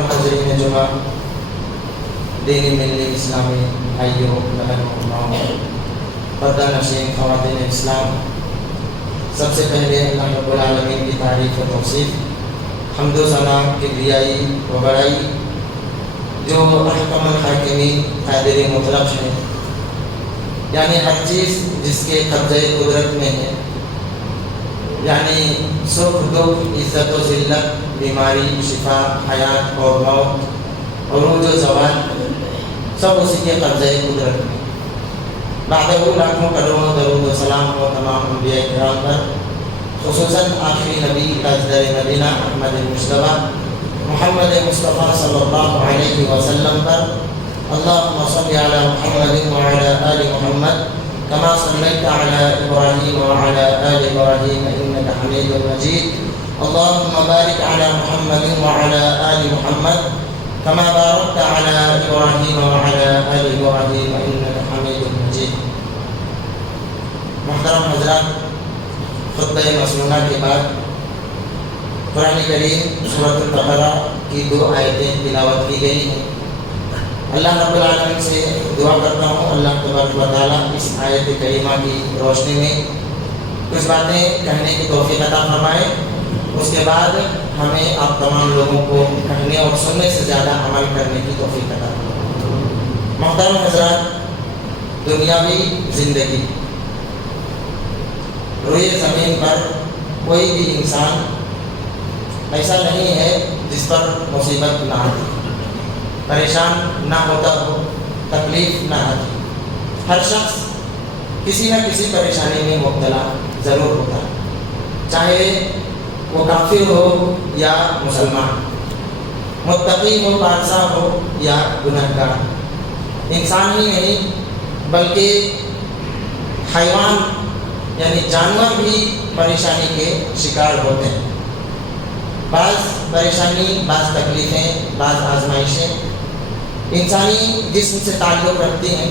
محترم حاضرین جمعہ، دینی ملی اسلامی بھائیوں، بہنوں، پردہ نشین خواتین اسلام، سب سے پہلے اللہ رب العالمین کی تعریف و توصیف، حمد و ثنا، کبریائی و بڑائی جو احکم الحاکمین قادر مطلق ہے، یعنی ہر چیز جس کے قبضۂ قدرت میں ہے، یعنی سکھ دکھ، عزت و ذلت، بیماری، شفا، حیات اور موت، عروج و زوال، سب اسی کے قبضۂ قدرت میں۔ بعدہ لاکھوں کروڑوں درود و سلام ہو تمام انبیاء کرام پر، خصوصاً آخری نبی تاجدار مدینہ احمد مصطفیٰ محمد مصطفیٰ صلی اللہ علیہ وسلم پر۔ اللہم صل علی محمد وعلی آل محمد کما صلیت علی ابراہیم وعلی آل ابراہیم انک حمید مجید۔ اللہم بارک علی محمد وعلی آل محمد کما بارکت علی ابراہیم وعلی آل ابراہیم انک حمید مجید۔ محترم حضرات، خطبہ مسنونہ کے بعد قرآن کریم سورۃ البقرہ کی 2 آیتیں تلاوت کی گئی ہیں۔ اللہ رب العالمین سے دعا کرتا ہوں اللہ تبارک و تعالیٰ اس آیت کریمہ کی روشنی میں کچھ باتیں کہنے کی توفیق عطا فرمائے، اس کے بعد ہمیں آپ تمام لوگوں کو کہنے اور سننے سے زیادہ عمل کرنے کی توفیق عطا فرمائے۔ محترم حضرات، دنیاوی زندگی، روئے زمین پر کوئی بھی انسان ایسا نہیں ہے جس پر مصیبت نہ آتی، پریشان نہ ہوتا ہو، تکلیف نہ آتی۔ ہر شخص کسی نہ کسی پریشانی میں مبتلا ضرور ہوتا ہے، چاہے وہ کافر ہو یا مسلمان، متقی ہو، پارسا ہو یا گنہگار۔ انسان ہی نہیں بلکہ حیوان یعنی جانور بھی پریشانی کے شکار ہوتے ہیں۔ بعض پریشانی، بعض تکلیفیں، بعض آزمائشیں انسانی جسم سے تعلق رکھتی ہیں۔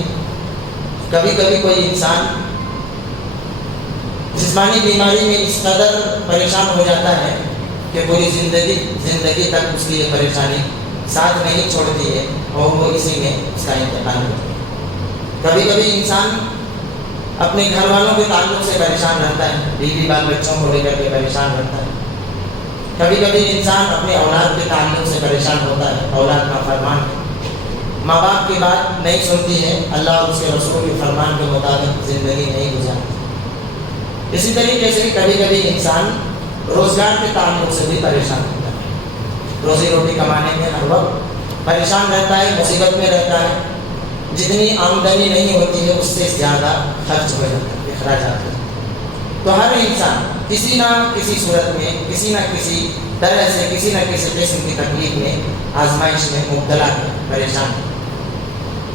کبھی کبھی کوئی انسان جسمانی بیماری میں اس قدر پریشان ہو جاتا ہے کہ پوری زندگی تک اس کی یہ پریشانی ساتھ نہیں چھوڑتی ہے اور وہ اسی میں اس کا انتقال ہوتا ہے۔ کبھی کبھی انسان اپنے گھر والوں کے تعلق سے پریشان رہتا ہے، بیوی بال بچوں کو لے کر کے پریشان رہتا ہے۔ کبھی کبھی انسان اپنے اولاد کے تعلق سے پریشان ہوتا ہے، اولاد نافرمان ہے، ماں باپ کی بات نہیں سنتی ہے، اللہ اور اس کے رسول کے فرمان کے مطابق زندگی نہیں گزارتی۔ اسی طریقے سے کبھی کبھی انسان روزگار کے تعلق سے بھی پریشان ہوتا ہے، روزی روٹی کمانے میں ہر وقت پریشان رہتا ہے، مصیبت میں رہتا ہے، جتنی آمدنی نہیں ہوتی ہے اس سے زیادہ خرچ ہو جاتا ہے، اخراجات ہوتے ہیں۔ تو ہر انسان کسی نہ کسی صورت میں، کسی نہ کسی طرح سے، کسی نہ کسی قسم کی تکلیف میں، آزمائش میں مبتلا ہے، پریشان ہے۔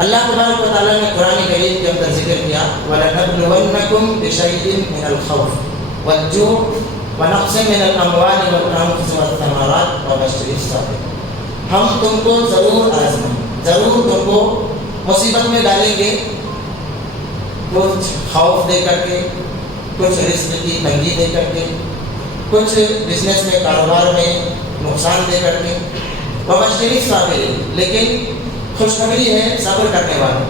اللہ تبارک و تعالیٰ نے قرآن کریم کے اندر ذکر کیا وَلَنَبْلُوَنَّكُمْ بِشَيْءٍ مِّنَ الْخَوْفِ وَالْجُوعِ وَنَقْصٍ مِّنَ الْأَمْوَالِ وَالْأَنفُسِ وَالثَّمَرَاتِ وَبَشِّرِ الصَّابِرِينَ۔ ہم تم کو ضرور آزمائیں، ضرور تم کو مصیبت میں ڈالیں گے، کچھ خوف دے کر کے، کچھ رزق کی تنگی دے کر کے، کچھ بزنس میں، کاروبار میں نقصان دے کر کے، وَبَشِّرِ الصَّابِرِينَ، لیکن خوشخبری ہے صبر کرنے والوں،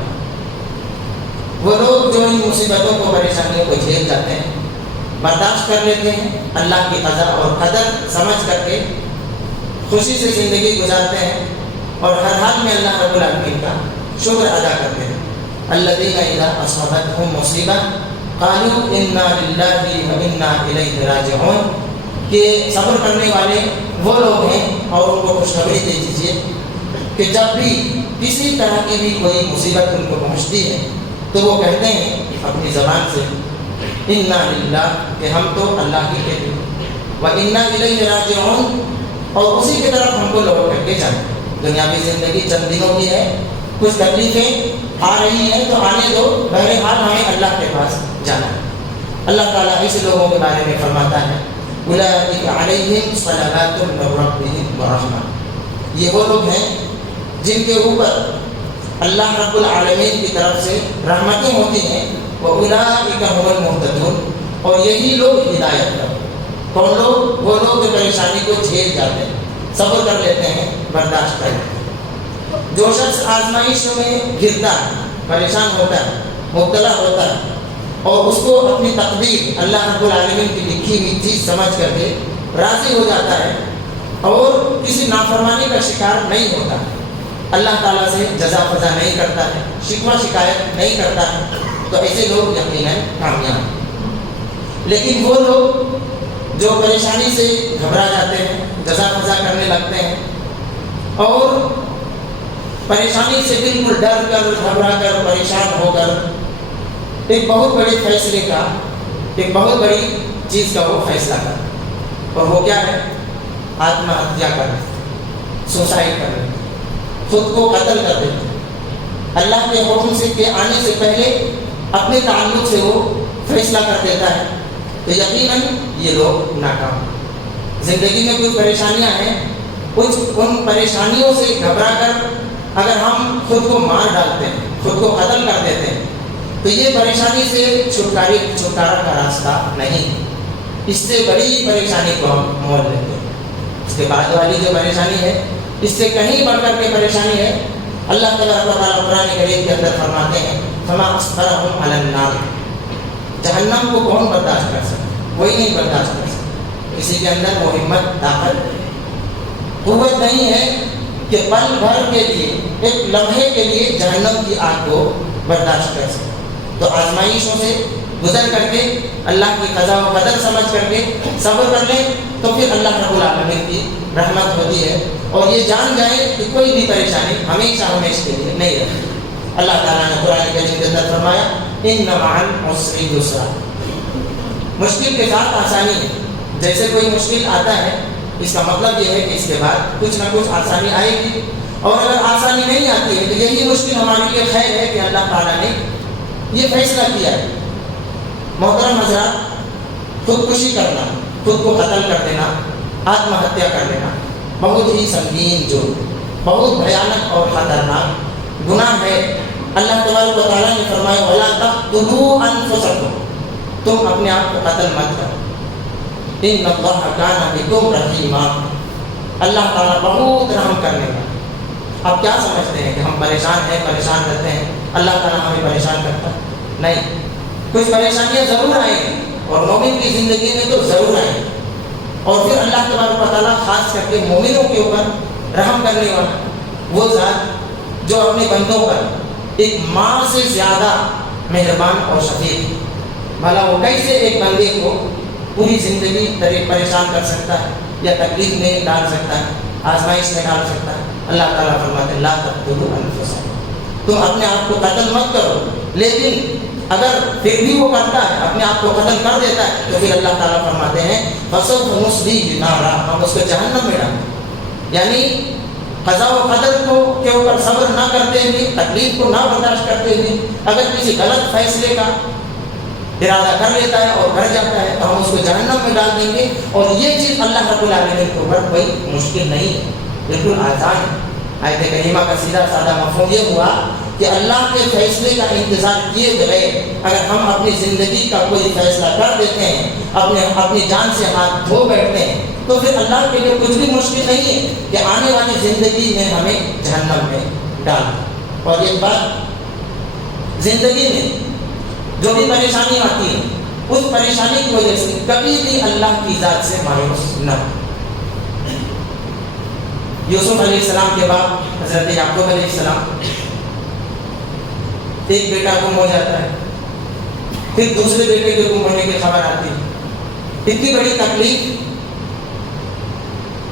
وہ لوگ جو ان مصیبتوں کو، پریشانیوں کو جھیل جاتے ہیں، برداشت کر لیتے ہیں، اللہ کی قضا اور قدر سمجھ کر کے خوشی سے زندگی گزارتے ہیں اور ہر حال میں اللہ رب العالمین کا شکر ادا کرتے ہیں۔ الذین اذا اصابتہم مصیبہ قالوا انا للہ وانا الیہ راجعون، کہ صبر کرنے والے وہ لوگ ہیں اور ان کو خوشخبری دے دیجیے کہ جب بھی کسی طرح کی بھی کوئی مصیبت ان کو پہنچتی ہے تو وہ کہتے ہیں اپنی زبان سے انا للہ، کہ ہم تو اللہ ہی کے ہیں، وانا الیہ راجعون، اور اسی کی طرف ہم کو لوٹ کر کے جانا۔ دنیاوی زندگی چند دنوں کی ہے، کچھ تکلیفیں آ رہی ہیں تو آنے دو، بہرحال ہمیں اللہ کے پاس جانا ہے۔ اللہ تعالیٰ ایسے لوگوں کے بارے میں فرماتا ہے اولئک علیہم صلوات من ربہم ورحمہ، یہ وہ لوگ ہیں جن کے اوپر اللہ رب العالمین کی طرف سے رحمتیں ہوتی ہیں، وَأُولَٰئِكَ هُمُ الْمُهْتَدُونَ، اور یہی لوگ ہدایت پر۔ کون لوگ؟ وہ لوگ جو پریشانی کو جھیل جاتے ہیں، صبر کر لیتے ہیں، برداشت کر لیتے ہیں۔ جو شخص آزمائشوں میں گرتا ہے، پریشان ہوتا ہے، مبتلا ہوتا ہے، اور اس کو اپنی تقدیر اللہ رب العالمین کی لکھی ہوئی چیز سمجھ کر کے راضی ہو جاتا ہے اور کسی نافرمانی کا شکار نہیں ہوتا، اللہ تعالیٰ سے جزا فضا نہیں کرتا ہے، شکوہ شکایت نہیں کرتا ہے، تو ایسے لوگ یقیناً کامیاب ہیں۔ لیکن وہ لوگ جو پریشانی سے گھبرا جاتے ہیں، جزا فضا کرنے لگتے ہیں اور پریشانی سے بالکل ڈر کر، گھبرا کر، پریشان ہو کر ایک بہت بڑے فیصلے کا، ایک بہت بڑی چیز کا وہ فیصلہ کرتے، اور وہ کیا ہے؟ آتم ہتیا کرنا، سوسائڈ کرنا، خود کو قتل کر دیتے ہیں۔ اللہ کے حکم سے کے آنے سے پہلے اپنے تعلق سے وہ فیصلہ کر دیتا ہے، تو یقیناً یہ لوگ ناکام۔ زندگی میں کوئی پریشانیاں ہیں، ان پریشانیوں سے گھبرا کر اگر ہم خود کو مار ڈالتے ہیں، خود کو قتل کر دیتے ہیں، تو یہ پریشانی سے چھٹکارا کا راستہ نہیں، اس سے بڑی پریشانی کو ہم مول لیتے ہیں۔ اس کے بعد والی جو پریشانی ہے، اس سے کہیں بڑھ کر کے پریشانی ہے۔ اللہ تعالیٰ قرآن کریم کے اندر فرماتے ہیں فما اصبرهم علی النار، جہنم کو کون برداشت کر سکتا؟ کوئی نہیں برداشت کر سکتا۔ کسی کے اندر وہ ہمت، طاقت، قوت نہیں ہے کہ پل بھر کے لیے، ایک لمحے کے لیے جہنم کی آگ کو برداشت کر سکے۔ تو آزمائشوں سے گزر کر کے، اللہ کی قضا و قدر سمجھ کر کے صبر کر لیں، تو پھر اللہ رب العالمین کی رحمت ہوتی ہے، اور یہ جان جائیں کہ کوئی بھی پریشانی ہمیشہ کے لیے نہیں رہتی۔ اللہ تعالیٰ نے قرآن کریم کے اندر فرمایا ان مع العسر یسرا، مشکل کے ساتھ آسانی ہے۔ جیسے کوئی مشکل آتا ہے، اس کا مطلب یہ ہے کہ اس کے بعد کچھ نہ کچھ آسانی آئے گی، اور اگر آسانی نہیں آتی ہے تو یہی مشکل ہمارے لیے خیر ہے کہ اللہ تعالیٰ نے یہ فیصلہ کیا ہے۔ محترم حضرات، خودکشی کرنا، خود کو قتل کر دینا، آتم ہتیا کر لینا بہت ہی سنگین جرم، بہت بھیانک اور خطرناک گناہ ہے۔ اللہ تبارک و تعالیٰ نے فرمایا وَلَا تَقْتُلُوا أَنفُسَكُمْ، تم اپنے آپ کو قتل مت کرو، إِنَّ اللَّهَ كَانَ بِكُمْ رَحِيمًا، اللہ تعالیٰ بہت رحم کرنے والا۔ آپ کیا سمجھتے ہیں کہ ہم پریشان ہیں، پریشان رہتے ہیں، اللہ تعالیٰ ہمیں پریشان کرتا؟ نہیں، کچھ پریشانیاں ضرور آئیں گی، اور مومن کی زندگی میں تو ضرور آئیں گی، اور پھر اللہ تبارک و تعالیٰ خاص کر کے مومنوں کے اوپر رحم کرنے والا، وہ ذات جو اپنے بندوں پر ایک ماں سے زیادہ مہربان اور شفیق ہے۔ بھلا وہ کیسے ایک بندے کو پوری زندگی پریشان کر سکتا ہے، یا تکلیف میں ڈال سکتا ہے، آزمائش میں ڈال سکتا ہے؟ اللہ تعالیٰ فرماتے ہیں لا تقتلوا انفسکم، تم اپنے آپ کو قتل مت کرو، لیکن اگر پھر بھی وہ کرتا ہے، اپنے آپ کو قتل کر دیتا ہے، تو پھر اللہ تعالیٰ فرماتے ہیں فسوف نصلیہ نارا، ہم اس کو جہنم میں ڈالیں۔ یعنی قضا و قدر کے اوپر صبر نہ کرتے ہوئے، تکلیف کو نہ برداشت کرتے ہوئے اگر کسی غلط فیصلے کا ارادہ کر لیتا ہے اور کر جاتا ہے، تو ہم اس کو جہنم میں ڈال دیں گے۔ اور یہ چیز اللہ رب العالمین کے اوپر کوئی مشکل نہیں ہے، بالکل آسان ہے۔ آیت کریمہ کا سیدھا سادہ مفہوم یہ ہوا کہ اللہ کے فیصلے کا انتظار کیے بغیر اگر ہم اپنی زندگی کا کوئی فیصلہ کر دیتے ہیں، اپنی جان سے ہاتھ دھو بیٹھتے ہیں، تو پھر اللہ کے لیے کچھ بھی مشکل نہیں ہے کہ آنے والی زندگی میں ہمیں جہنم میں ڈال دیں۔ اور یہ بات، زندگی میں جو بھی پریشانی آتی ہے، اس پریشانی کی وجہ سے کبھی بھی اللہ کی ذات سے مایوس نہ ہو۔ یوسف علیہ السلام کے بعد حضرت یعقوب علیہ السلام، ایک بیٹا گم ہو جاتا ہے، پھر دوسرے بیٹے کے گم ہونے کی خبر آتی ہے، اتنی بڑی تکلیف،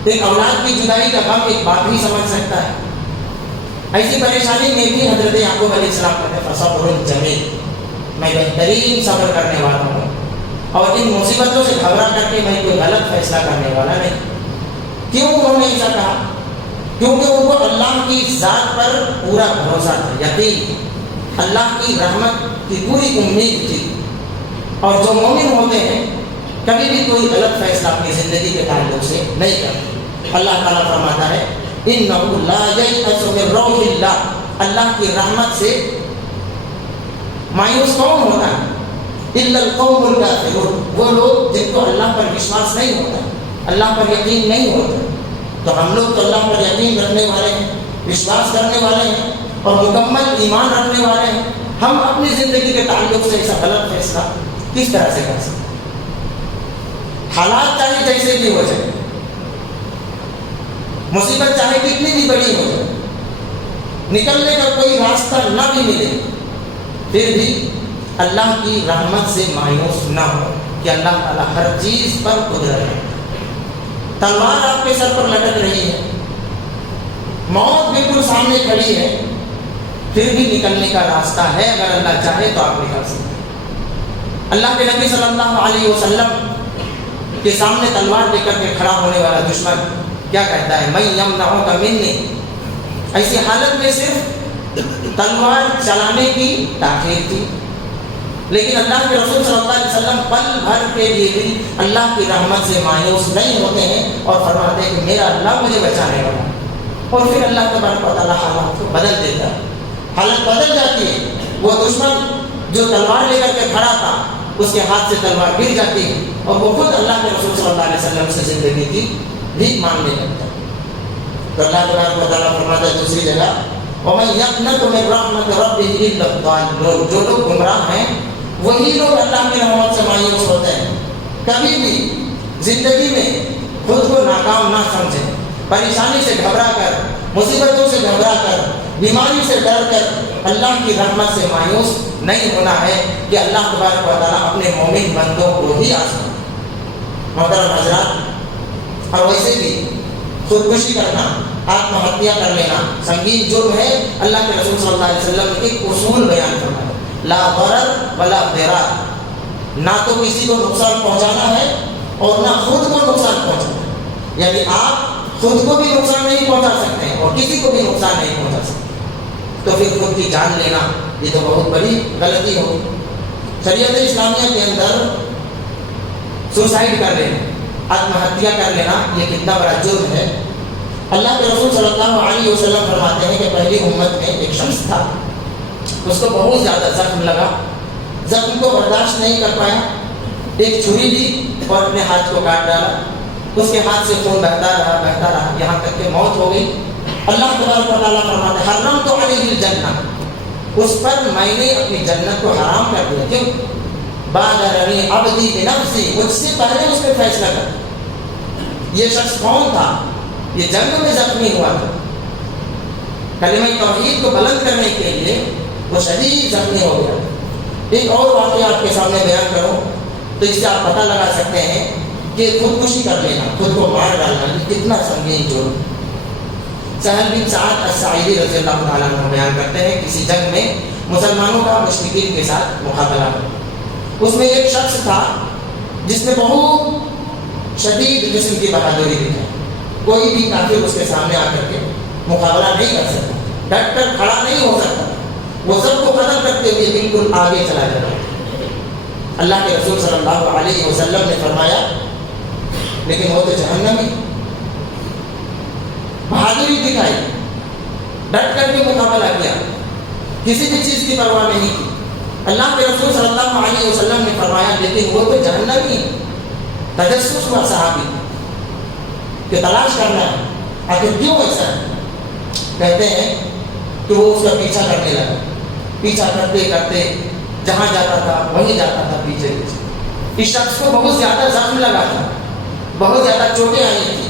ایک اولاد کی جدائی کا غم ایک باپ ہی سمجھ سکتا ہے۔ ایسی پریشانی میں بھی حضرت یعقوب علیہ السلام کہتے ہیں فصبر جمیل، میں بہترین صبر کرنے والا ہوں، اور ان مصیبتوں سے گھبرا کر کے میں کوئی غلط فیصلہ کرنے والا نہیں۔ کیوں انہوں نے ایسا کہا؟ کیونکہ ان کو اللہ کی ذات پر پورا بھروسہ تھا، یقین، اللہ کی رحمت کی پوری امید تھی۔ اور جو مومن ہوتے ہیں کبھی بھی کوئی غلط فیصلہ اپنی زندگی کے تعلق سے نہیں کرتے۔ اللہ تعالیٰ فرماتا ہے إِنَّهُ لَا يَيْأَسُ مِن رَّوْحِ اللَّهِ، اللہ کی رحمت سے مایوس کون ہوتا ہے؟ إِلَّا الْقَوْمُ الْكَافِرُونَ، وہ لوگ جن کو اللہ پر وشواس نہیں ہوتا، اللہ پر یقین نہیں ہوتا، تو ہم لوگ تو اللہ پر یقین رکھنے والے ہیں، وشواس کرنے والے ہیں اور مکمل ایمان رکھنے والے ہیں، ہم اپنی زندگی کے تعلق سے ایسا غلط فیصلہ کس طرح سے کر سکتے؟ حالات چاہے جیسے بھی ہو جائے، مصیبت چاہے کتنی بھی بڑی ہو جائے، نکلنے کا کوئی راستہ نہ بھی ملے، پھر بھی اللہ کی رحمت سے مایوس نہ ہو کہ اللہ تعالیٰ ہر چیز پر قدرت ہے۔ تلوار آپ کے سر پر لٹک رہی ہے، موت بالکل سامنے کھڑی ہے، پھر بھی نکلنے کا راستہ ہے، اگر اللہ چاہے تو آپ نکل سکتے ہیں۔ اللہ کے نبی صلی اللہ علیہ وسلم کے سامنے تلوار لے کر کے کھڑا ہونے والا دشمن کیا کہتا ہے؟ میں یمنعک منی، ایسی حالت میں صرف تلوار چلانے کی تاخیر تھی، لیکن اللہ کے رسول صلی اللہ علیہ وسلم پل بھر کے لیے بھی اللہ کی رحمت سے مایوس نہیں ہوتے ہیں اور فرماتے ہیں کہ میرا اللہ مجھے بچانے والا، اور پھر اللہ تبارک و تعالیٰ حالات کو بدل دیتا ہے، حالت بدل جاتی ہے۔ وہ دشمن جو تلوار لے کر کے کھڑا تھا اس کے ہاتھ سے تلوار گر جاتی ہے اور وہ خود اللہ کے رسول صلی اللہ علیہ وسلم سے زندگی کی بھیک مانگنے لگتا ہے۔ تو اللہ تبارک و تعالیٰ فرماتا ہے دوسری جگہ، وَمَن يَقْنَطُ مِن رَحْمَتِ رَبِّهِ إِلَّا الضَّالُّونَ، جو لوگ گمراہ ہیں وہی لوگ اللہ کی رحمت سے مایوس ہوتے ہیں۔ کبھی بھی زندگی میں خود کو ناکام نہ سمجھیں، پریشانی سے گھبرا کر، مصیبتوں سے گھبرا کر، بیماری سے ڈر کر اللہ کی رحمت سے مایوس نہیں ہونا ہے کہ اللہ تبارک و تعالیٰ اپنے مومن بندوں کو ہی آزمائے۔ محترم حضرات، اور ویسے بھی خودکشی کرنا، آتم ہتیا کر لینا سنگین جرم ہے۔ اللہ کے رسول صلی اللہ علیہ وسلم نے ایک اصول بیان فرمایا، لا ضرر ولا ضرار، نہ تو کسی کو نقصان پہنچانا ہے اور نہ خود کو نقصان پہنچانا ہے، یعنی آپ خود کو بھی نقصان نہیں پہنچا سکتے ہیں اور کسی کو بھی نقصان نہیں پہنچا سکتے، تو پھر خود کی جان لینا یہ تو بہت بڑی غلطی ہوگی۔ شریعت اسلامیہ کے اندر سوسائڈ کر لینا، آتم ہتیا کر لینا یہ کتنا بڑا جرم ہے۔ اللہ کے رسول صلی اللہ علیہ وسلم فرماتے ہیں کہ پہلی امت میں ایک شخص تھا، اس کو بہت زیادہ زخم لگا، زخم کو برداشت نہیں کر پایا، ایک چھری لی اور اپنے ہاتھ کو کاٹ ڈالا، اس کے ہاتھ سے خون بہتا رہا یہاں تک کہ موت ہو گئی۔ اللہ تبارک و تعالیٰ فرماتے ہیں حرمت علیہ الجنہ، اس پر میں نے اپنی جنت کو حرام کر دیا، کیوں؟ بادرنی عبدی بنفسی، مجھ سے پہلے اس نے فیصلہ کر۔ یہ شخص کون تھا؟ یہ جنگ میں زخمی ہوا تھا، کلمہ توحید کو بلند کرنے کے لیے وہ شدید زخمی ہو گیا۔ ایک اور واقعہ آپ کے سامنے بیان کروں تو اس سے آپ پتہ لگا سکتے ہیں کہ خودکشی کر لینا، خود کو مار ڈالنا یہ کتنا سنگین جرم۔ سہل بن سعد الساعدی رضی اللہ تعالیٰ عنہ بیان کرتے ہیں کسی جنگ میں مسلمانوں کا مشرکین کے ساتھ مقابلہ ہوا، اس میں ایک شخص تھا جس نے بہت شدید جسم کی بہادری دکھائی، کوئی بھی کافر اس کے سامنے آ کر کے مقابلہ نہیں کر سکتا، ڈٹ کر کھڑا نہیں ہو سکتا، وہ سب کو ختم کرتے ہوئے بالکل آگے چلا جاتا۔ اللہ کے رسول صلی اللہ علیہ وسلم نے فرمایا لیکن وہ تو جہنمی، بہادری دکھائی، ڈٹ کر کے مقابلہ کیا، کسی بھی چیز کی پرواہ نہیں کی۔ اللہ کے رسول صلی اللہ علیہ وسلم نے فرمایا لیکن وہ تو جہنمی۔ تجسس ہوا صحابی کہ تلاش کرنا ہے آخر کیوں ایسا ہے، کہتے ہیں کہ وہ اس کا پیچھا کرنے لگا، پیچھا کرتے کرتے جہاں جاتا تھا وہیں جاتا تھا پیچھے پیچھے۔ اس شخص کو بہت زیادہ زخم لگا تھا، بہت زیادہ چوٹیں آئی تھی،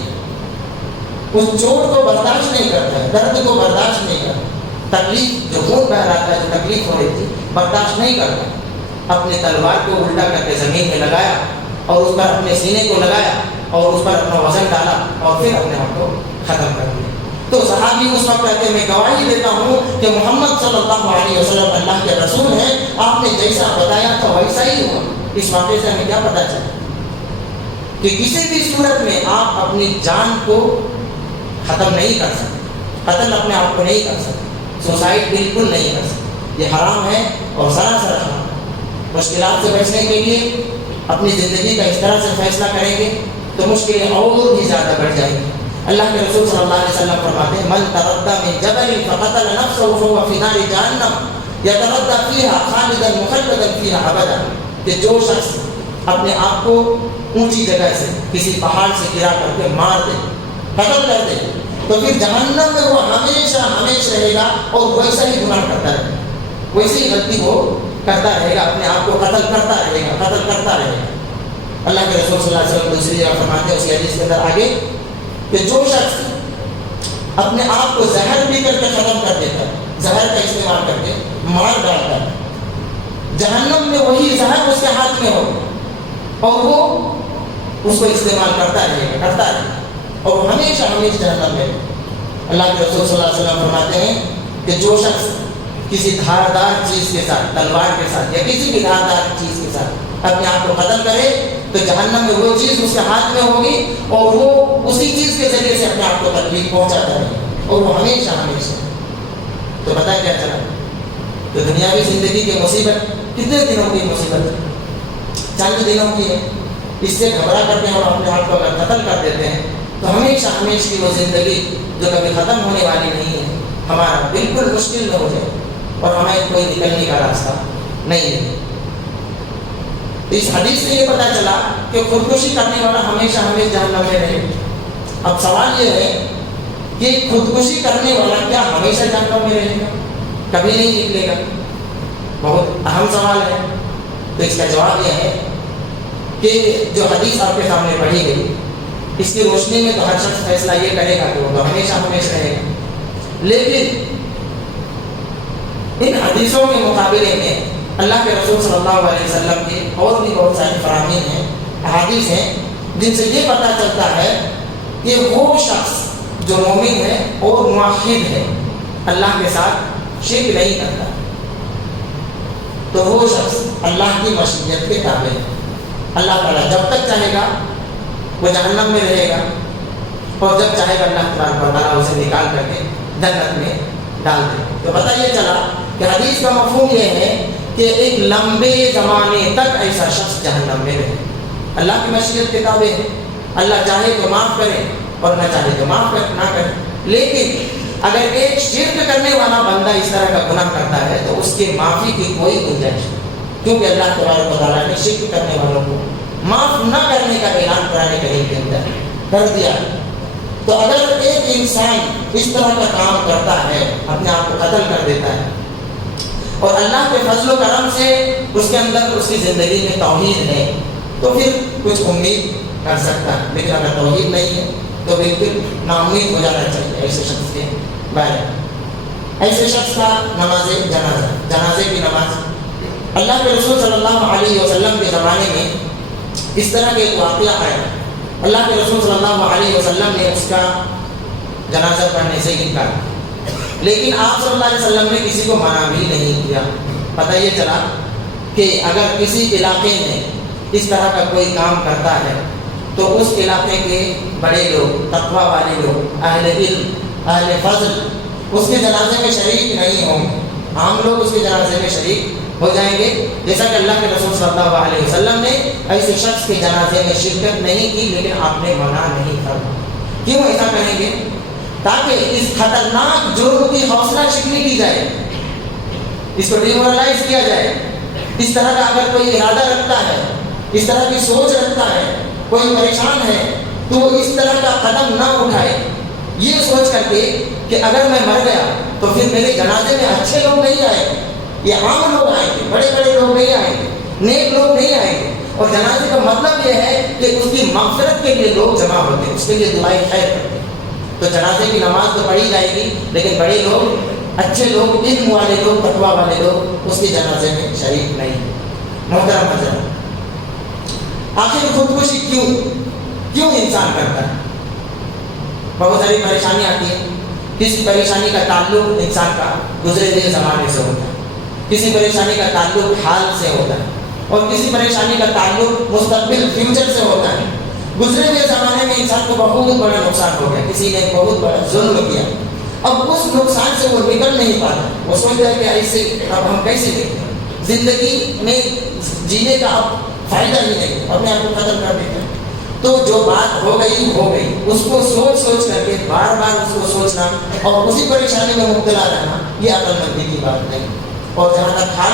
اس چوٹ کو برداشت نہیں کرتا، درد کو برداشت نہیں کرتا، تکلیف جو خون بہ رہا تھا، جو تکلیف ہو رہی تھی برداشت نہیں کرتا، اپنی تلوار کو الٹا کر کے زمین میں لگایا اور اس پر اپنے سینے کو لگایا اور اس پر اپنا وزن ڈالا اور پھر اپنے آپ کو ختم کر دیا۔ تو صحابی اس وقت کہتے ہیں میں گواہی دیتا ہوں کہ محمد صلی اللہ علیہ وسلم اللہ کے رسول ہیں، آپ نے جیسا بتایا تھا ویسا ہی ہوا۔ اس واقعے سے ہمیں کیا پتہ چلا کہ کسی بھی صورت میں آپ اپنی جان کو ختم نہیں کر سکتے، قتل اپنے آپ کو نہیں کر سکتے، سوسائڈ بالکل نہیں کر سکتے، یہ حرام ہے اور سراسر حرام ہے۔ مشکلات سے بچنے کے لیے اپنی زندگی کا اس طرح سے فیصلہ کریں گے تو مشکلیں اور بھی زیادہ بڑھ جائیں گی۔ اللہ کے رسول صلی اللہ علیہ وسلم فرماتے ہیں من تردى من جبل فقتل نفسه فهو في نار جہنم يتردى فيها خالدا مخلدا فيها ابدا، کہ جو شخص اپنے آپ کو اونچی جگہ سے کسی پہاڑ سے گرا کر کے مار دے قتل کر دے تو پھر جہنم میں وہ ہمیشہ ہمیشہ رہے گا اور ویسا ہی گناہ کرتا رہے گا, ویسی ہی غلطی وہ کرتا رہے گا, اپنے آپ کو قتل کرتا رہے گا. اللہ کے رسول صلی اللہ علیہ وسلم دوسری جگہ فرماتے ہیں اسی حدیث کے اندر آگے کہ جو شخص اپنے آپ کو زہر پی کر کے ختم کر دیتا ہے, زہر کا استعمال کر کے مار ڈالتا ہے, جہنم میں وہی زہر اس کے ہاتھ میں ہوگا اور وہ اس کو استعمال کرتا رہے گا اور ہمیشہ جہنم میں. اللہ کے رسول صلی اللہ علیہ وسلم فرماتے ہیں کہ جو شخص کسی دھاردار چیز کے ساتھ, تلوار کے ساتھ یا کسی بھی دھاردار چیز کے ساتھ اپنے آپ کو قتل کرے تو جہنم میں وہ چیز اس کے ہاتھ میں ہوگی اور وہ اسی چیز کے ذریعے سے اپنے آپ کو تکلیف پہنچاتا ہے اور وہ ہمیشہ. تو پتہ کیا چلا, تو دنیاوی زندگی کی مصیبت کتنے دنوں کی مصیبت, چند دنوں کی ہے. اس سے گھبرا کرتے ہیں اور اپنے آپ کو اگر قتل کر دیتے ہیں تو ہمیشہ کی وہ زندگی جو کبھی ختم ہونے والی نہیں ہے, ہمارا بالکل مشکل نہ ہو جائے اور ہمیں کوئی نکلنے کا راستہ نہیں ہے. اس حدیث سے یہ پتہ چلا کہ خودکشی کرنے والا ہمیشہ جہنم میں رہے. اب سوال یہ ہے کہ خودکشی کرنے والا کیا ہمیشہ جہنم میں رہے گا, کبھی نہیں نکلے گا؟ بہت اہم سوال ہے. تو اس کا جواب یہ ہے کہ جو حدیث آپ کے سامنے پڑھی گئی اس کی روشنی میں تو ہر شخص فیصلہ یہ کرے گا کہ وہ تو ہمیشہ رہے گا. لیکن ان حدیثوں کے مقابلے میں اللہ کے رسول صلی اللہ علیہ وسلم کے اور بھی بہت ساری فرامین ہیں, احادیث ہیں جن سے یہ پتہ چلتا ہے کہ وہ شخص جو مومن ہے اور موحد ہے, اللہ کے ساتھ شرک نہیں کرتا, تو وہ شخص اللہ کی مشیت کے تابع ہے. اللہ تعالیٰ جب تک چاہے گا وہ جہنم میں رہے گا اور جب چاہے گا اللہ تعالیٰ اسے نکال کر کے جنت میں ڈال دے. تو پتہ یہ چلا کہ حدیث کا مفہوم یہ ہے کہ ایک لمبے زمانے تک ایسا شخص جہنم میں رہے. اللہ کی مشیت کے تابع ہے, اللہ چاہے تو معاف کرے اور نہ چاہے تو معاف نہ کرے. لیکن اگر ایک شرک کرنے والا بندہ اس طرح کا گناہ کرتا ہے تو اس کے معافی کی کوئی گنجائش نہیں, کیونکہ اللہ تبارک و تعالیٰ نے شرک کرنے والوں کو معاف نہ کرنے کا اعلان قرآن کریم کے اندر کر دیا. تو اگر ایک انسان اس طرح کا کام کرتا ہے, اپنے آپ کو قتل کر دیتا ہے اور اللہ کے فضل و کرم سے اس کے اندر اس کی زندگی میں توحید ہے تو پھر کچھ امید کر سکتا ہے. لیکن اگر توحید نہیں ہے تو بالکل نا امید ہو جانا چاہیے ایسے شخص کے بارے میں. ایسے شخص کا نماز جنازے کی نماز, اللہ کے رسول صلی اللہ علیہ وسلم کے زمانے میں اس طرح کے ایک واقعہ آیا. اللہ کے رسول صلی اللہ علیہ وسلم نے اس کا جنازہ پڑھنے سے انکار کیا, لیکن آپ صلی اللہ علیہ وسلم نے کسی کو منع بھی نہیں کیا. پتہ یہ چلا کہ اگر کسی علاقے میں اس طرح کا کوئی کام کرتا ہے تو اس علاقے کے بڑے لوگ, تقویٰ والے لوگ, اہل علم, اہل فضل اس کے جنازے میں شریک نہیں ہوں گے, عام لوگ اس کے جنازے میں شریک ہو جائیں گے. جیسا کہ اللہ کے رسول صلی اللہ علیہ وسلم نے ایسے شخص کے جنازے میں شرکت نہیں کی, لیکن آپ نے منع نہیں کرنا. کیوں ایسا کریں گے؟ تاکہ اس خطرناک جرم کی حوصلہ شکنی کی جائے, اس کو ڈیمورلائز کیا جائے. اس طرح کا اگر کوئی ارادہ رکھتا ہے, اس طرح کی سوچ رکھتا ہے, کوئی پریشان ہے تو وہ اس طرح کا قدم نہ اٹھائے یہ سوچ کر کے کہ اگر میں مر گیا تو پھر میرے جنازے میں اچھے لوگ نہیں آئیں گے, یہ عام لوگ آئیں گے, بڑے بڑے لوگ نہیں آئیں گے, نیک لوگ نہیں آئیں گے. اور جنازے کا مطلب یہ ہے کہ اس کی مغفرت کے لیے لوگ جمع ہوتے ہیں, اس کے لیے دعائیں خیر کرتے ہیں. تو جنازے کی نماز تو پڑھی جائے گی, لیکن بڑے لوگ, اچھے لوگ, علم والے لوگ, تقویٰ والے لوگ اس کے جنازے میں شریک نہیں. محترم حضرات, آخر خودکشی کیوں انسان کرتا ہے؟ بہت ساری پریشانی آتی ہے. کسی پریشانی کا تعلق انسان کا گزرے ہوئے زمانے سے ہوتا ہے, کسی پریشانی کا تعلق حال سے ہوتا ہے, اور کسی پریشانی کا تعلق مستقبل فیوچر سے ہوتا ہے. گزرے ہوئے زمانے میں انسان کو بہت بڑا نقصان ہو گیا, کسی نے بہت بڑا ظلم کیا, اب اس نقصان سے وہ نکل نہیں پاتا. وہ سوچتا ہے کہ ایسے اب ہم کیسے دیکھیں, زندگی میں جینے کا اب فائدہ ہی نہیں, اپنے آپ کو ختم کر دیتے ہیں. تو جو بات ہو گئی, اس کو سوچ کر کے بار بار اس کو سوچنا اور اسی پریشانی میں مبتلا رہنا, یہ عقل مندی کی بات نہیں. اور جہاں تک حال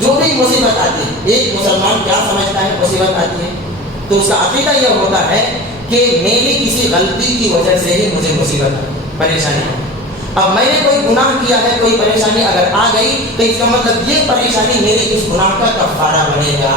جو بھی مصیبت آتی ہے، ایک مسلمان کیا سمجھتا ہے مصیبت آتی ہے تو اس کا عقیدہ یہ ہوتا ہے کہ میری کسی غلطی کی وجہ سے ہی مجھے مصیبت پریشانی ہے۔ اب میں نے کوئی گناہ کیا ہے، کوئی پریشانی اگر آ گئی تو اس کا مطلب یہ پریشانی میرے اس گناہ کا کفارہ بنے گا،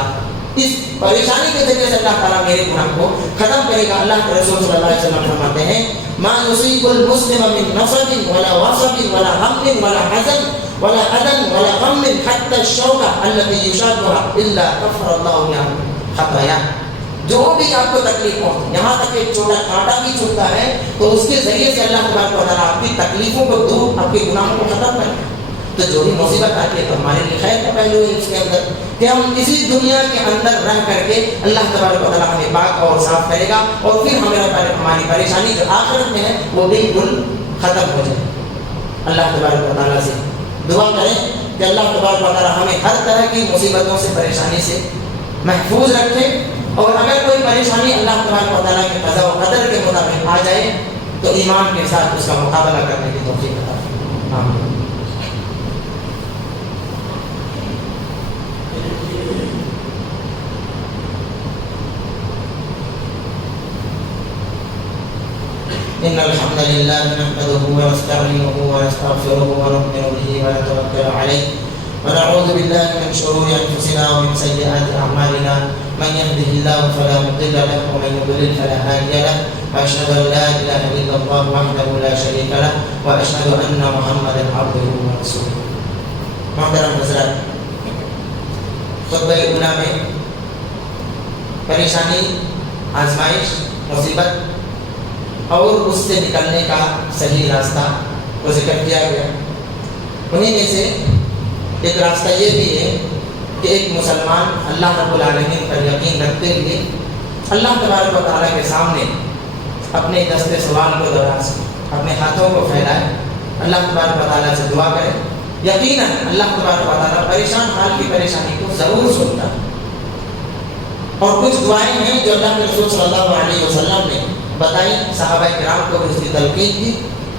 اس پریشانی کے ذریعے سے اللہ تعالیٰ میرے گناہ کو ختم کرے گا۔ اللہ کے رسول صلی اللہ علیہ وسلم فرماتے ہیں ما يصيب المسلم من نصب ولا وصب ولا هم ولا حزن ولا أذى ولا غم حتى الشوكة التي يشاكها إلا كفر الله بها خطاياه۔ جو بھی آپ کو تکلیف ہو، یہاں تک ایک چھوٹا کانٹا بھی چھوٹا ہے تو اس کے ذریعے سے اللہ تبارک و تعالیٰ آپ کی تکلیفوں کو دور، آپ کے گناہوں کو ختم کرے گا۔ تو جو بھی مصیبت آتی ہے تو ہمارے لیے خیر کا پہلو ہے اس کے اندر کہ ہم اسی دنیا کے اندر رہ کر کے اللہ تبارک و تعالیٰ ہمیں پاک اور صاف کرے گا اور پھر ہماری پریشانی جو آخرت میں ہے وہ بالکل ختم ہو جائے۔ اللہ تبارک و تعالیٰ سے دعا کریں کہ اللہ تبارک و تعالیٰ ہمیں ہر طرح کی مصیبتوں سے، پریشانی سے محفوظ رکھے، اور اگر کوئی پریشانی اللہ تبارک و تعالیٰ کے قضاء و قدر کے مطابق آ جائے تو ایمان کے ساتھ اس کا مقابلہ کرنے کی توفیق عطا فرمائے۔ آمین۔ إن الحمد لله نحمده ونستعينه ونستغفره ونؤمن به ونتوكل عليه ونعوذ بالله من شرور أنفسنا ومن سيئات أعمالنا من يهده الله فلا مضل له ومن يضلل فلا هادي له وأشهد أن لا إله إلا الله وحده لا شريك له وأشهد أن محمدا عبده ورسوله۔ محترم حضرات، خطبہ اولیٰ میں پریشانی، آزمائش، مصیبت اور اس سے نکلنے کا صحیح راستہ کو ذکر کیا گیا۔ انہیں میں سے ایک راستہ یہ بھی ہے کہ ایک مسلمان اللہ رب العالمین پر یقین رکھتے ہوئے اللہ تبارک و تعالیٰ کے سامنے اپنے دست سوال کو دراز، اپنے ہاتھوں کو پھیلائے، اللہ تبارک و تعالیٰ سے دعا کرے۔ یقیناً اللہ تبارک و تعالیٰ پریشان حال کی پریشانی کو ضرور سنتا ہے۔ اور کچھ دعائیں ہیں جو اللہ کے رسول صلی اللہ علیہ وسلم نے بتائی، صحابہ کرام کو بھی اس کی تلقین کی۔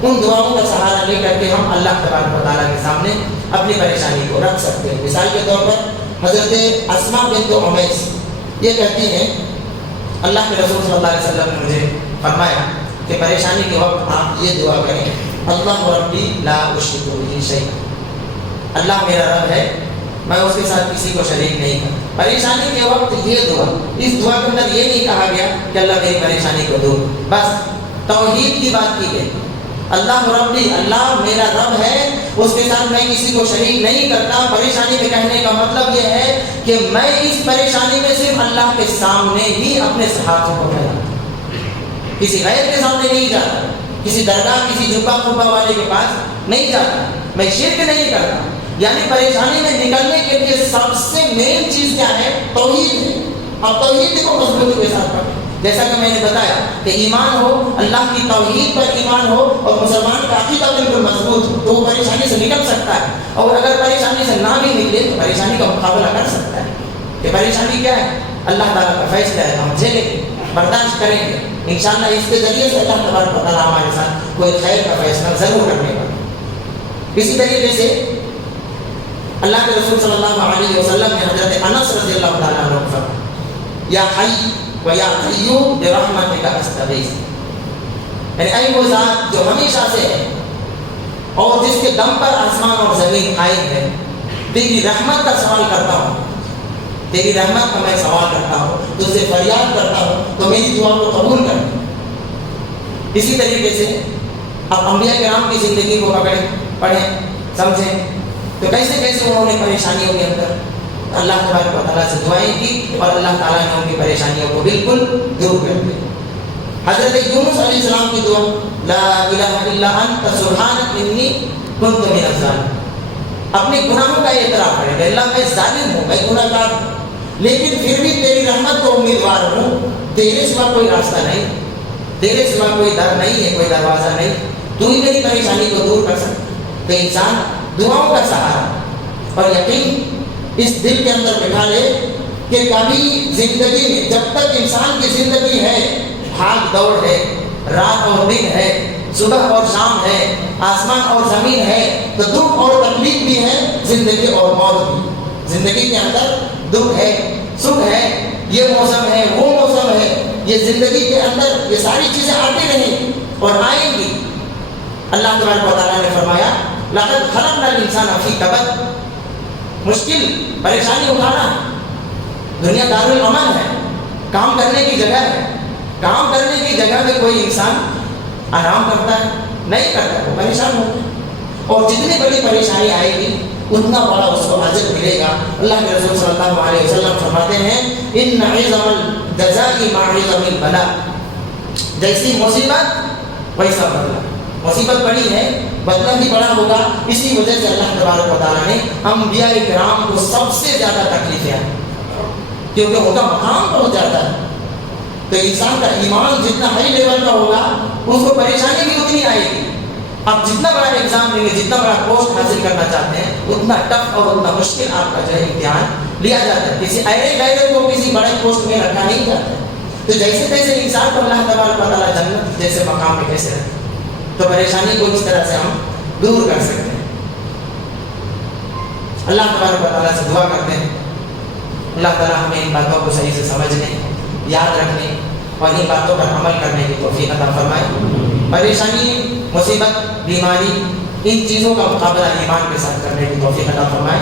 ان دعاؤں کا سہارا لے کر کے ہم اللہ تبارک و تعالیٰ کے سامنے اپنی پریشانی کو رکھ سکتے ہیں۔ مثال کے طور پر حضرت اسماء بنت عمیس یہ کہتی ہیں اللہ کے رسول صلی اللہ علیہ وسلم نے مجھے فرمایا کہ پریشانی کے وقت آپ یہ دعا کریں اللہ ربی لا اشرک بہ شیئا، اللہ میرا رب ہے، میں اس کے ساتھ کسی کو شریک نہیں کرتا۔ پریشانی کے وقت یہ دعا، اس دعا کے اندر یہ نہیں کہا گیا کہ اللہ میری پریشانی کو دور، بس توحید کی بات کی گئی۔ اللہ ربی، اللہ میرا رب ہے، اس کے ساتھ میں کسی کو شریک نہیں کرتا۔ پریشانی میں کہنے کا مطلب یہ ہے کہ میں اس پریشانی میں صرف اللہ کے سامنے ہی اپنے ہاتھوں کو پھیلاتا، کسی غیر کے سامنے نہیں جاتا، کسی درگاہ، کسی جھکا کھپا والے کے پاس نہیں جاتا، میں شرک نہیں کرتا۔ یعنی پریشانی میں نکلنے کے لیے سب سے مین چیز کیا ہے؟ توحید ہے۔ اب توحید کو مضبوطی کے ساتھ پڑھیں، جیسا کہ میں نے بتایا کہ ایمان ہو، اللہ کی توحید پر ایمان ہو اور مسلمان کا عقیدہ بالکل مضبوط ہو تو وہ پریشانی سے نکل سکتا ہے، اور اگر پریشانی سے نہ بھی نکلے تو پریشانی کا مقابلہ کر سکتا ہے۔ کہ پریشانی کیا ہے؟ اللہ تعالیٰ کا فیصلہ ہے، ہم جھیلیں گے، برداشت کریں گے، انشاءاللہ اس کے ذریعے سے اللہ تبارک و تعالیٰ ہمارے ساتھ کوئی خیر کا فیصلہ ضرور کرنے گا۔ اسی طریقے سے اللہ کے رسول صلی اللہ علیہ وسلم نے حضرت انس رضی اللہ تعالیٰ عنہ کو فرمایا یا حی و یا قیوم برحمتک استغیث، یعنی اے وہ ذات جو ہمیشہ سے ہے اور جس کے دم پر آسمان اور زمین قائم ہے، تیری رحمت کا سوال کرتا ہوں، تیری رحمت کا میں سوال کرتا ہوں، تجھ سے فریاد کرتا ہوں تو میری دعا کو قبول کر۔ اسی طریقے سے اب انبیاء کرام کی زندگی کو پڑھیں، سمجھیں تو کیسے کیسے انہوں نے پریشانیوں کے اندر اللہ تبارک و تعالیٰ سے دعائیں کی اور اللہ تعالیٰ نے ان کی پریشانیوں کو بالکل دور کر دیا۔ حضرت یونس علیہ السلام کی دعا لا الہ الا انت سبحانک انی کنت من الظالمین، اپنے گناہوں کا اعتراف کریں کہ اللہ میں ظالم ہوں، میں گناہ گار ہوں، لیکن پھر بھی تیری رحمت کو امیدوار ہوں، تیرے سوا کوئی راستہ نہیں، تیرے سوا کوئی در نہیں ہے، کوئی دروازہ نہیں، تو ہی میری پریشانی کو دور کر سکتا۔ تو انسان دعاؤں کا سہارا اور یقین اس دل کے اندر بٹھا لے کہ کبھی زندگی میں جب تک انسان کی زندگی ہے، بھاگ دوڑ ہے، رات اور دن ہے، صبح اور شام ہے، آسمان اور زمین ہے، تو دکھ اور تکلیف بھی ہے، زندگی اور موت بھی۔ زندگی کے اندر دکھ ہے، سکھ ہے، یہ موسم ہے، وہ موسم ہے، یہ زندگی کے اندر یہ ساری چیزیں آتی رہیں اور آئیں گی۔ اللہ تبارک و تعالیٰ نے فرمایا لقد خلقنا الانسان فی کبد، مشکل پریشانی اٹھانا ہے۔ دنیا دار الامن ہے، کام کرنے کی جگہ ہے، کام کرنے کی جگہ میں کوئی انسان آرام کرتا ہے؟ نہیں کرتا، وہ پریشان ہوتا ہے، اور جتنی بڑی پریشانی آئے گی اتنا بڑا اس کو اجر ملے گا۔ اللہ کے رسول صلی اللہ علیہ وسلم فرماتے ہیں ان عظم الجزاء مع عظم البلاء، جیسی مصیبت ویسا بدلہ، مصیبت بڑی ہے بدلہ بھی بڑا ہوگا۔ اسی وجہ سے اللہ تبارک و تعالیٰ نے انبیاء کرام کو سب سے زیادہ تکلیفیں آئی، کیونکہ ان کا مقام پہنچ جاتا ہے۔ تو انسان کا ایمان جتنا ہائی لیول کا ہوگا اس کو پریشانی بھی اتنی آئے گی۔ آپ جتنا بڑا ایگزام دیں گے، جتنا بڑا پوسٹ حاصل کرنا چاہتے ہیں، اتنا ٹف اور اتنا مشکل آپ کا جو ہے امتحان لیا جاتا ہے۔ کسی ایرے غیرے کو کسی بڑے پوسٹ میں رکھا نہیں جاتا ہے۔ تو جیسے تیسے انسان کو اللہ تبارک و تعالیٰ جنت جیسے مقام میں کیسے رکھے، تو پریشانی کو اس طرح سے ہم دور کر سکتے ہیں۔ اللہ تبارک و تعالیٰ سے دعا کرتے ہیں اللہ تعالیٰ ہمیں ان باتوں کو صحیح سے سمجھنے، یاد رکھنے اور ان باتوں پر عمل کرنے کی توفیق عطا فرمائے۔ پریشانی، مصیبت، بیماری، ان چیزوں کا مقابلہ ایمان کے ساتھ کرنے کی توفیق عطا فرمائے۔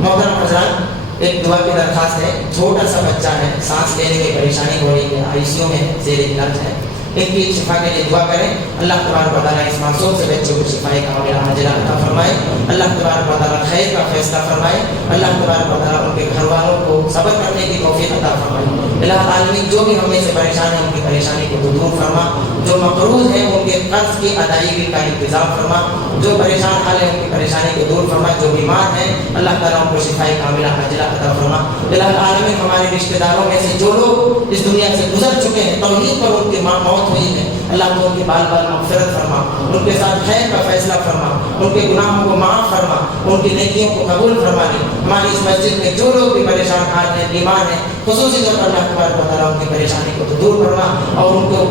محترم حضرات، ایک دعا کی درخواست ہے۔ چھوٹا سا بچہ ہے، سانس لینے کی پریشانی ہو رہی ہے، ICU میں زیر علاج ہے، ان کی شفا کے لیے دعا کریں۔ اللہ تبارک و تعالیٰ اس معصوم سے بچوں کو شفا کاملہ عاجلہ عطا فرمائے۔ اللہ تبارک و تعالیٰ خیر کا فیصلہ فرمائے۔ اللہ تبارک و تعالیٰ ان کے گھر والوں کو صبر کرنے کی توفیق عطا فرمائے۔ الہ عالمین جو بھی ہم میں سے پریشان ہیں ان کی پریشانی کو دور فرما، جو مقروض ہیں ان کے قرض کی ادائیگی کا انتظام فرما، جو پریشان حال ہیں ان کی پریشانی کو دور فرما، جو بیمار ہیں اللہ تعالیٰ ان کو شفا کاملہ عاجلہ عطا فرما۔ الہ عالمین ہمارے رشتہ داروں میں سے جو لوگ اس دنیا سے گزر چکے ہیں، توحید پر ان کی موت ہوئی ہے، اللہ تو ان کے بال بال مغفرت فرما، ان کے ساتھ خیر کا فیصلہ فرما، ان کے گناہوں کو معاف فرما، ان کی نیکیوں کو قبول فرما لے۔ ہماری اس مسجد میں جو لوگ بھی پریشان حال ہیں، بیمار ہیں، خصوصی طور پر اللہ تبارک و تعالیٰ ان کی پریشانی کو دور فرما اور ان کو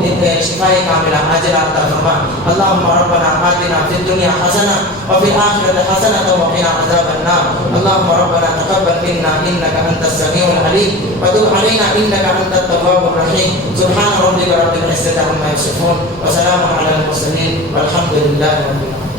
شفا کاملہ عاجلہ عطا فرما۔ اللهم ربنا آتنا في الدنيا حسنة وفي الآخرة حسنة وقنا عذاب النار۔ اللهم ربنا تقبل منا إنك أنت السميع العليم وتب علينا إنك أنت التواب الرحيم۔ سبحان ربك رب العزة عما يصفون وسلام على المرسلين والحمد لله رب العالمين۔